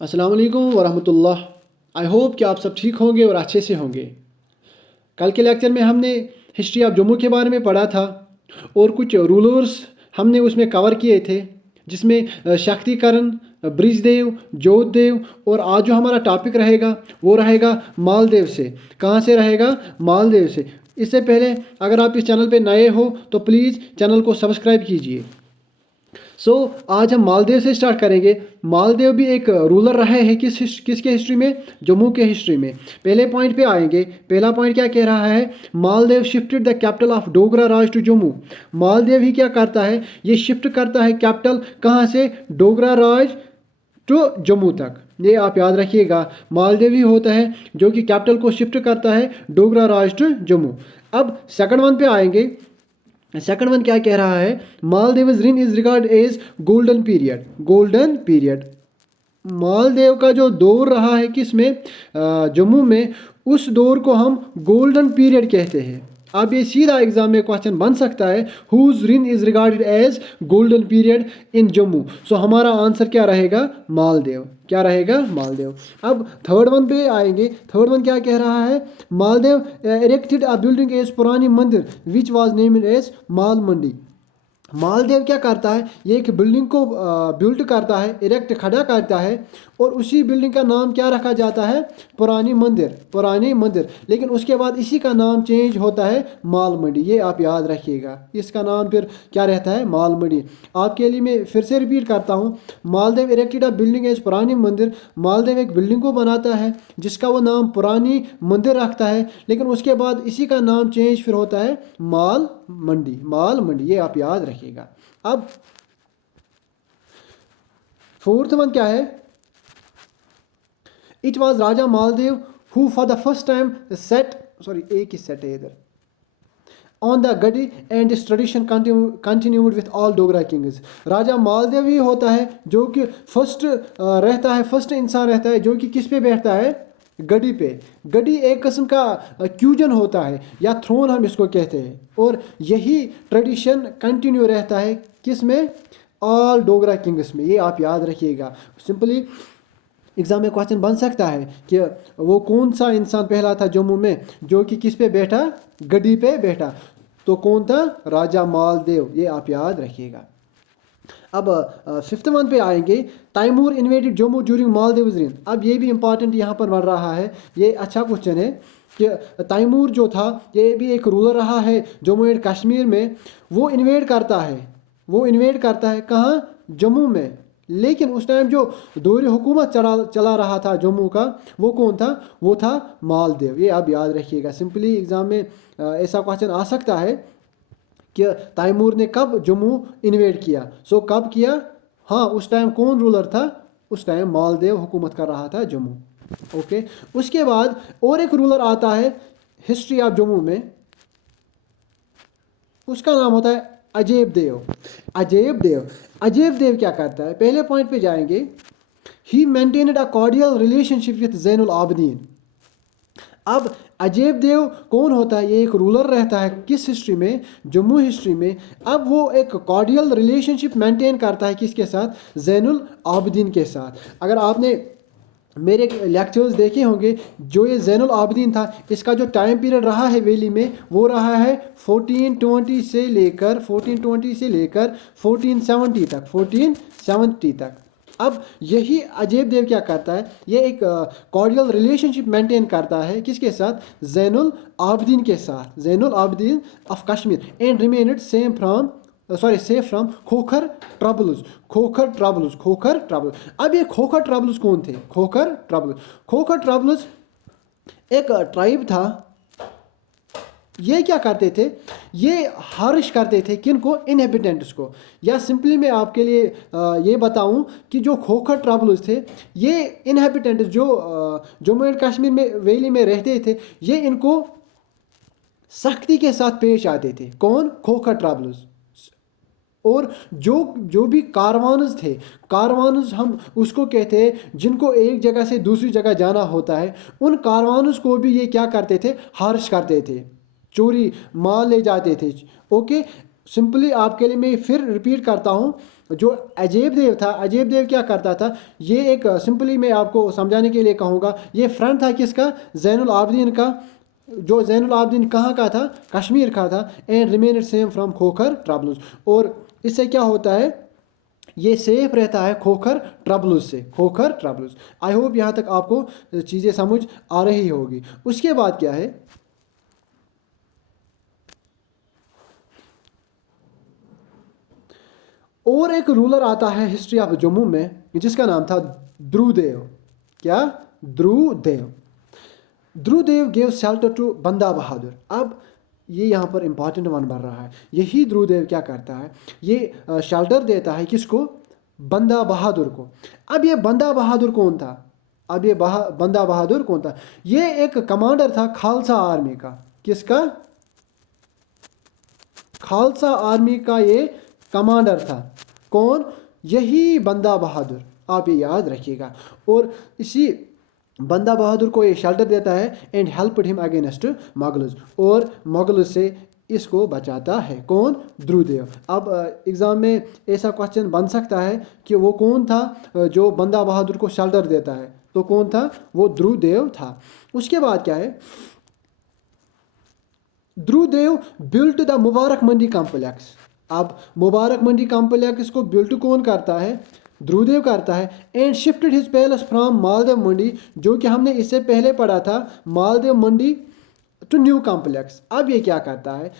अस्सलाम वालेकुम वरहमतुल्लाह। I hope कि आप सब ठीक होंगे और अच्छे से होंगे। कल के लेक्चर में हमने हिस्ट्री ऑफ जम्मू के बारे में पढ़ा था और कुछ रूलर्स हमने उसमें कवर किए थे, जिसमें शक्तिकरण, ब्रिजदेव, जोधदेव और आज जो हमारा टॉपिक रहेगा वो रहेगा मालदेव से। कहाँ से रहेगा? मालदेव से। इससे पहले अगर आप इस चैनल पे नए हो तो प्लीज़ चैनल को सब्सक्राइब कीजिए। आज हम मालदेव से स्टार्ट करेंगे। मालदेव भी एक रूलर रहे हैं किसके हिस्ट्री में? जम्मू के हिस्ट्री में। पहले पॉइंट पे आएंगे। पहला पॉइंट क्या कह रहा है? Maldev shifted the capital of Dogra Raj to Jammu. Maldev ही क्या करता है? ये शिफ्ट करता है कैपिटल कहाँ से? डोगरा राज टू जम्मू तक। ये आप याद रखिएगा, मालदेव ही होता है जो कि कैपिटल को शिफ्ट करता है डोगरा राज टू जम्मू। अब सेकंड वन पे आएंगे। सेकंड वन क्या कह रहा है? Maldev reign is regard as golden period. Golden period, Maldev का जो दौर रहा है किसमें? जम्मू में, उस दौर को हम गोल्डन पीरियड कहते हैं। अब ये सीधा एग्जाम में क्वेश्चन बन सकता है, whose reign is regarded as golden period in Jammu. So हमारा आंसर क्या रहेगा? मालदेव। क्या रहेगा? मालदेव। अब थर्ड वन पे आएंगे। थर्ड वन क्या कह रहा है? Maldev erected a building as पुरानी मंदिर which was named as Mal Mandi. Maldev क्या करता है? ये एक बिल्डिंग को बिल्ड करता है, इरेक्ट खड़ा करता है, और उसी बिल्डिंग का नाम क्या रखा जाता है? पुरानी मंदिर। पुरानी मंदिर। लेकिन उसके बाद इसी का नाम चेंज होता है माल मंडी। ये आप याद रखिएगा, इसका नाम फिर क्या रहता है? माल मंडी। आपके लिए मैं फिर से रिपीट करता हूँ। मालदेव इरेक्टेड अ बिल्डिंग एज पुरानी मंदिर। मालदेव एक बिल्डिंग को बनाता है जिसका वो नाम पुरानी मंदिर रखता है, लेकिन उसके बाद इसी का नाम चेंज फिर होता है माल मंडी। माल मंडी, ये आप याद रखिएगा। अब फोर्थ वन क्या है? It was Raja Maldev who for the first time set, sorry एक ही सेट है इधर, on the gaddi and this tradition continued with all Dogra kings. Raja Maldev ही होता है जो कि फर्स्ट रहता है, फर्स्ट इंसान रहता है जो कि किस पे बैठता है? गढ़ी पे। गढ़ी एक किस्म का क्यूजन होता है या थ्रोन हम इसको कहते हैं, और यही ट्रेडिशन कंटिन्यू रहता है किस में? ऑल डोगरा किंग्स में। ये आप याद रखिएगा। सिंपली एग्जाम में क्वेश्चन बन सकता है कि वो कौन सा इंसान पहला था जम्मू में जो कि किस पे बैठा? गढ़ी पे बैठा। तो कौन था? राजा मालदेव। ये आप याद रखिएगा। अब फिफ्थ वन पे आएंगे। तैमूर इन्वेडेड जम्मू ड्यूरिंग मालदेव रिन। अब ये भी इंपॉर्टेंट यहाँ पर बन रहा है। ये अच्छा क्वेश्चन है कि तैमूर जो था ये भी एक रूलर रहा है जम्मू एंड कश्मीर में। वो इन्वेड करता है, वो इन्वेड करता है कहाँ? जम्मू में। लेकिन उस टाइम जो दौर हुकूमत चला रहा था जम्मू का, वो कौन था? वो था मालदेव। ये आप याद रखिएगा। सिंपली एग्जाम में ऐसा क्वेश्चन आ सकता है कि तैमूर ने कब जम्मू इन्वेड किया? सो कब किया? हाँ, उस टाइम कौन रूलर था? उस टाइम मालदेव हुकूमत कर रहा था जम्मू। ओके। उसके बाद और एक रूलर आता है हिस्ट्री ऑफ जम्मू में, उसका नाम होता है अजैब देव। अजैब देव। अजैब देव क्या करता है? पहले पॉइंट पे जाएंगे। He maintained a cordial relationship with Zainul Abidin. अब अजैब देव कौन होता है? ये एक रूलर रहता है किस हिस्ट्री में? जम्मू हिस्ट्री में। अब वो एक कॉर्डियल रिलेशनशिप मेंटेन करता है किसके साथ? जैनुल आबदीन के साथ। अगर आपने मेरे लेक्चर्स देखे होंगे, जो ये जैनुल आबदीन था, इसका जो टाइम पीरियड रहा है वैली में वो रहा है 1420 से लेकर 1470 तक। 1470 तक। अब यही अजैब देव क्या करता है? ये एक कॉर्डियल रिलेशनशिप मेंटेन करता है किसके साथ? जैनुल आबदीन के साथ। Zainul Abedin of Kashmir and remained same from safe from Khokhar troubles. Khokhar troubles. Khokhar troubles. अब ये खोखर ट्रबल्स कौन थे? खोखर ट्रबल्स। खोखर ट्रबल्स एक ट्राइब था। ये क्या करते थे? ये हारिश करते थे किनको? इनहेबिटेंट्स को। या सिंपली मैं आपके लिए ये बताऊं कि जो खोखर ट्रबल्स थे, ये इनहेबिटेंट्स जो जम्मू एंड कश्मीर में वैली में रहते थे, ये इनको सख्ती के साथ पेश आते थे। कौन? खोखर ट्रबल्स। और जो भी कारवान्स थे, कारवान्स हम उसको कहते हैं जिनको एक जगह से दूसरी जगह जाना होता है, उन कारवान्स को भी ये क्या करते थे? हार्श करते थे, चोरी माल ले जाते थे। ओके। सिंपली आपके लिए मैं फिर रिपीट करता हूँ। जो अजैब देव था, अजैब देव क्या करता था, ये एक सिंपली मैं आपको समझाने के लिए कहूँगा, ये फ्रेंड था किसका, ज़ैनुल आबिदीन का। जो ज़ैनुल आबिदीन कहाँ का था, कश्मीर का था। And remain same from Khokhar troubles. और इससे क्या होता है, ये सेफ रहता है खोखर ट्रबल्स से, खोखर ट्रबल्स। आई होप यहाँ तक आपको चीज़ें समझ आ रही होगी। उसके बाद क्या है, और एक रूलर आता है हिस्ट्री ऑफ जम्मू में जिसका नाम था ध्रुवदेव। क्या, Dhruvdev. Dhruvdev gave shelter to Banda Bahadur. अब ये यहाँ पर इंपॉर्टेंट वन बन रहा है। यही ध्रुवदेव क्या करता है, ये शेल्टर देता है किसको, बंदा बहादुर को। अब ये बंदा बहादुर कौन था, अब ये बंदा बहादुर कौन था, ये एक कमांडर था खालसा आर्मी का। किसका, खालसा आर्मी का ये कमांडर था। कौन, यही बंदा बहादुर, आप ये याद रखिएगा। और इसी बंदा बहादुर को ये शेल्टर देता है and help him against Mughals, और मुगल्स से इसको बचाता है। कौन, ध्रुवदेव। अब एग्ज़ाम में ऐसा क्वेश्चन बन सकता है कि वो कौन था जो बंदा बहादुर को शेल्टर देता है, तो कौन था, वो ध्रुवदेव था। उसके बाद क्या है, Dhruvdev built the Mubarak Mandi complex. अब मुबारक मंडी कॉम्प्लेक्स को बिल्ट कौन करता है, ध्रुवदेव करता है। And shifted his palace from Maldev Mandi, जो कि हमने इससे पहले पढ़ा था, Maldev Mandi to new complex. अब ये क्या करता है,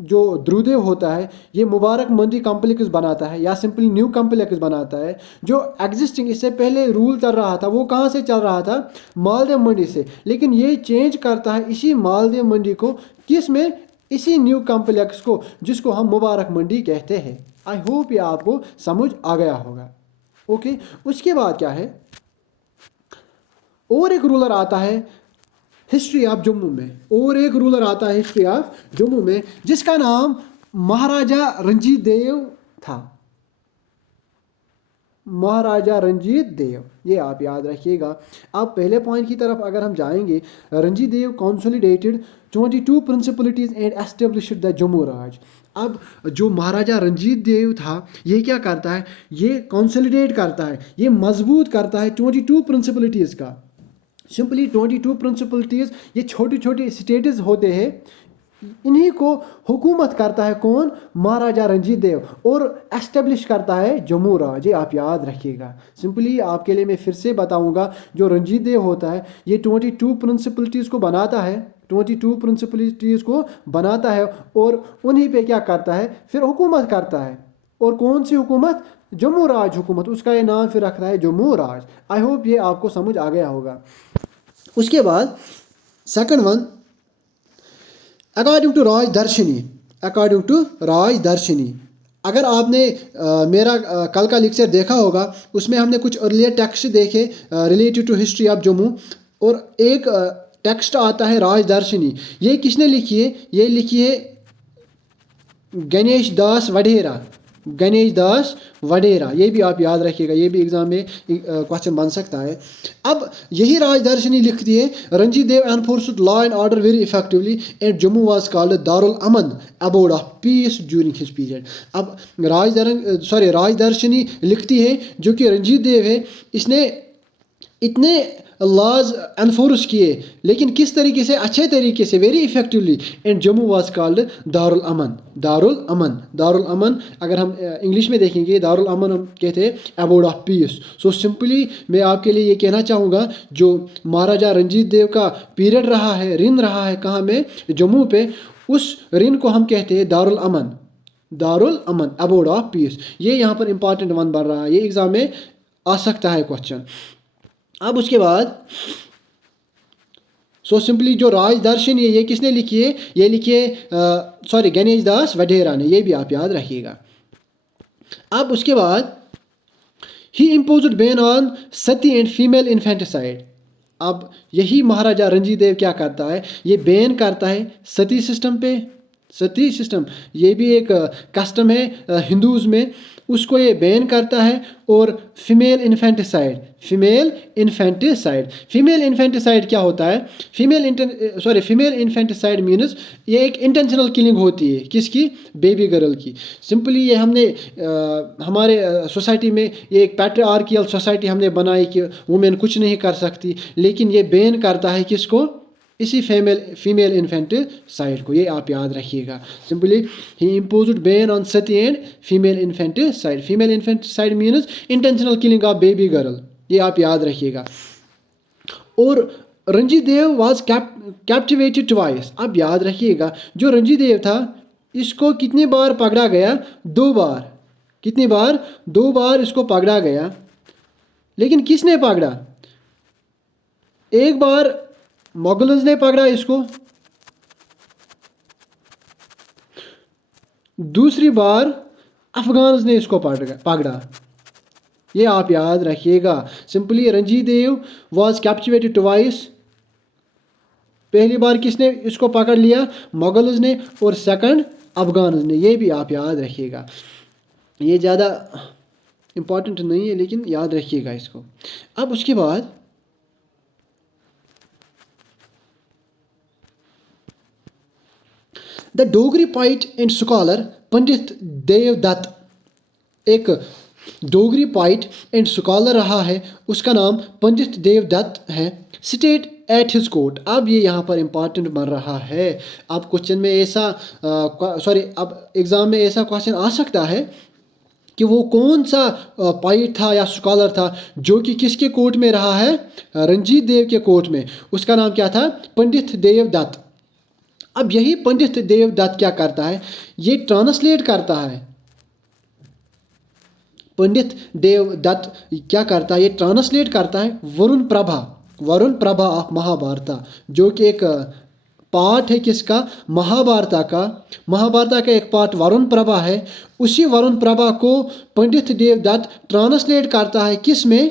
जो ध्रुवदेव होता है ये मुबारक मंडी कॉम्प्लेक्स बनाता है या सिंपली न्यू कॉम्प्लेक्स बनाता है। जो एग्जिस्टिंग इससे पहले रूल चल रहा था वो कहाँ से चल रहा था, मालदेव मंडी से, लेकिन ये चेंज करता है इसी मालदेव मंडी को, किस में, इसी न्यू कॉम्प्लेक्स को जिसको हम मुबारक मंडी कहते हैं। आई होप ये आपको समझ आ गया होगा। ओके, उसके बाद क्या है, और एक रूलर आता है हिस्ट्री ऑफ जम्मू में, और एक रूलर आता है हिस्ट्री ऑफ जम्मू में जिसका नाम महाराजा रंजीत देव था। महाराजा रंजीत देव, ये आप याद रखिएगा। अब पहले पॉइंट की तरफ अगर हम जाएंगे, Ranjit Dev consolidated 22 principalities and established the Jammu Raj. अब जो महाराजा रंजीत देव था ये क्या करता है, ये कंसोलिडेट करता है, ये मजबूत करता है 22 प्रिंसिपलिटीज़ का। सिंपली 22 प्रिंसिपलिटीज़, ये छोटी छोटी स्टेट्स होते हैं, इन्हीं को हुकूमत करता है कौन, महाराजा रंजीत देव, और एस्टेब्लिश करता है जम्मू राज। ये आप याद रखिएगा। सिंपली आपके लिए मैं फिर से बताऊंगा, जो रंजीत देव होता है ये 22 प्रिंसिपलिटीज़ को बनाता है, 22 प्रिंसिपलिटीज़ को बनाता है और उन्हीं पे क्या करता है, फिर हुकूमत करता है। और कौन सी हुकूमत, जम्मू राज हुकूमत, उसका ये नाम फिर रखता है जम्मू राज। आई होप ये आपको समझ आ गया होगा। उसके बाद second one, according to Rajdarshani, according to Rajdarshani. अगर आपने मेरा कल का लेक्चर देखा होगा, उसमें हमने कुछ अर्लियर टेक्स्ट देखे related to history of Jammu, और एक टेक्स्ट आता है राजदर्शनी। ये किसने लिखी है, ये लिखी है गणेश दास वडेरा, गणेश दास वडेरा। ये भी आप याद रखिएगा, ये भी एग्जाम में क्वेश्चन बन सकता है। अब यही राजदर्शनी लिखती है, Ranjit Dev enforced law and order very effectively and Jammu was called Darul Aman, abode of peace during his period. अब राजदर्शनी लिखती है जो कि रंजीत देव है, इसने इतने लॉज एनफोर्स किए, लेकिन किस तरीके से, अच्छे तरीके से, very effectively. And Jammu was called Darul Aman, Darul Aman, Darul Aman. अगर हम इंग्लिश में देखेंगे दारुल अमन हम कहते हैं abode of peace. So simply मैं आपके लिए ये कहना चाहूँगा, जो महाराजा रंजीत देव का पीरियड रहा है, रिन रहा है कहाँ में, जम्मू पे, उस रिन को हम कहते हैं Darul Aman, Darul Aman, abode of piece. ये यहाँ पर इंपॉर्टेंट वन बन रहा है, ये एग्जाम में आ सकता है क्वेश्चन। अब उसके बाद सिंपली जो राजदर्शन ये किसने लिखी है, ये लिखी है गणेश दास वडेरा ने। ये भी आप याद रखिएगा। अब उसके बाद he imposed ban on sati and female infanticide. अब यही महाराजा रंजीत देव क्या करता है, ये बैन करता है सती सिस्टम पे, सती सिस्टम, ये भी एक कस्टम है हिंदूज़ में, उसको ये बैन करता है। और फीमेल इन्फेंटिसाइड, फीमेल इन्फेंटिसाइड क्या होता है? फीमेल इन्फेंटिसाइड मीन्स ये एक इंटेंशनल किलिंग होती है, किसकी? बेबी गर्ल की। सिंपली ये हमने हमारे सोसाइटी में ये एक पैट्रियार्कियल सोसाइटी हमने बनाई कि वुमेन कुछ नहीं कर सकती, लेकिन ये बैन करता है किसको? इसी फीमेल इन्फेंटिसाइड को। ये आप याद रखिएगा। Simply he imposed ban on sati and female infanticide. Female infanticide means intentional killing of baby girl, ये आप याद रखिएगा। और Ranjit Dev was captivated twice. अब याद रखिएगा, जो रंजीत देव था इसको कितनी बार पकड़ा गया? 2 बार। कितनी बार? 2 बार इसको पकड़ा गया। लेकिन किसने पकड़ा? एक बार मुगल्स ने पकड़ा इसको, दूसरी बार अफगान्स ने इसको पकड़ा। ये आप याद रखिएगा। Simply Ranjit Dev was captivated twice. पहली बार किसने इसको पकड़ लिया? मुगल्स ने, और सेकंड अफगान्स ने। ये भी आप याद रखिएगा। ये ज़्यादा इम्पॉर्टेंट नहीं है, लेकिन याद रखिएगा इसको। अब उसके बाद the Dogri poet and scholar Pandit Devdutt, एक डोगरी पोइट एंड स्कॉलर रहा है, उसका नाम पंडित देवदत्त है। State at his court. अब ये यहाँ पर इम्पॉर्टेंट बन रहा है। अब क्वेश्चन में ऐसा अब एग्ज़ाम में ऐसा क्वेश्चन आ सकता है कि वो कौन सा पोइट था या स्कॉलर था जो कि किसके कोर्ट में रहा है? रंजीत देव के कोर्ट में। उसका नाम क्या था? पंडित देवदत्त। अब यही पंडित देवदत्त क्या करता है? ये ट्रांसलेट करता है। पंडित देवदत्त क्या करता है? ये ट्रांसलेट करता है वरुण प्रभा ऑफ महाभारत, जो कि एक पार्ट है किसका? महाभारत का एक पार्ट वरुण प्रभा है। उसी वरुण प्रभा को पंडित देवदत्त ट्रांसलेट करता है किस में?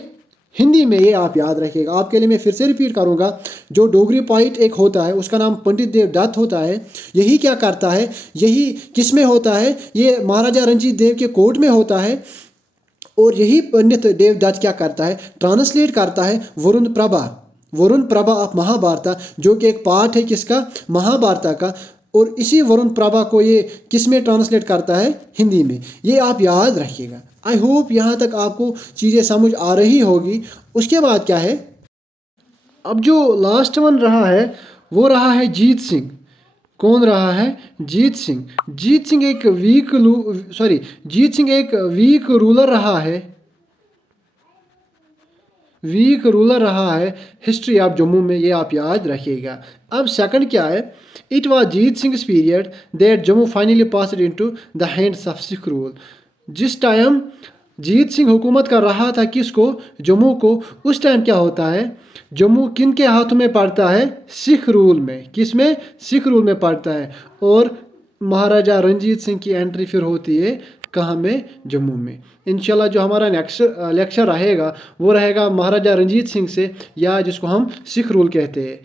हिंदी में। ये आप याद रखिएगा। आपके लिए मैं फिर से रिपीट करूंगा। जो डोगरी पोइट एक होता है उसका नाम पंडित देवदत्त होता है। यही क्या करता है? यही किस में होता है? ये महाराजा रंजीत देव के कोर्ट में होता है। और यही पंडित देवदत्त क्या करता है? ट्रांसलेट करता है वरुण प्रभा ऑफ महाभारत, जो कि एक पार्ट है किसका? महाभारत का। और इसी वरुण प्रभा को ये किस में ट्रांसलेट करता है? हिंदी में। ये आप याद रखिएगा। आई होप यहाँ तक आपको चीज़ें समझ आ रही होगी। उसके बाद क्या है? अब जो लास्ट वन रहा है वो रहा है जीत सिंह। कौन रहा है? जीत सिंह। जीत सिंह एक वीक रूलर रहा है हिस्ट्री ऑफ जम्मू में। ये आप याद रखिएगा। अब सेकंड क्या है? It was Jeet Singh period that Jammu finally passed into the hands of sick rule. जिस टाइम जीत सिंह हुकूमत कर रहा था किसको? जम्मू को। उस टाइम क्या होता है? जम्मू किन के हाथों में पड़ता है? सिख रूल में। किस में? सिख रूल में पड़ता है। और महाराजा रंजीत सिंह की एंट्री फिर होती है कहाँ में? जम्मू में। इंशाल्लाह जो हमारा नेक्स्ट लेक्चर रहेगा वो रहेगा महाराजा रंजीत सिंह से, या जिसको हम सिख रूल कहते हैं।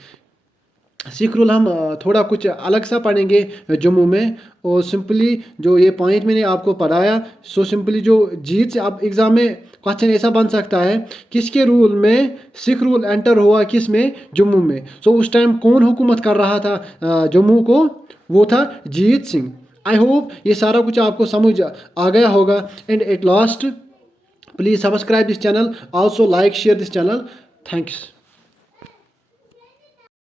सिख रूल हम थोड़ा कुछ अलग सा पढ़ेंगे जम्मू में। और सिंपली जो ये पॉइंट मैंने आपको पढ़ाया, सो सिंपली जो जीत से अब एग्ज़ाम में क्वेश्चन ऐसा बन सकता है, किसके रूल में सिख रूल एंटर हुआ? किस में? जम्मू में। सो उस टाइम कौन हुकूमत कर रहा था जम्मू को? वो था जीत सिंह। आई होप ये सारा कुछ आपको समझ आ गया होगा। And at last please subscribe this channel, also like share this channel. Thanks.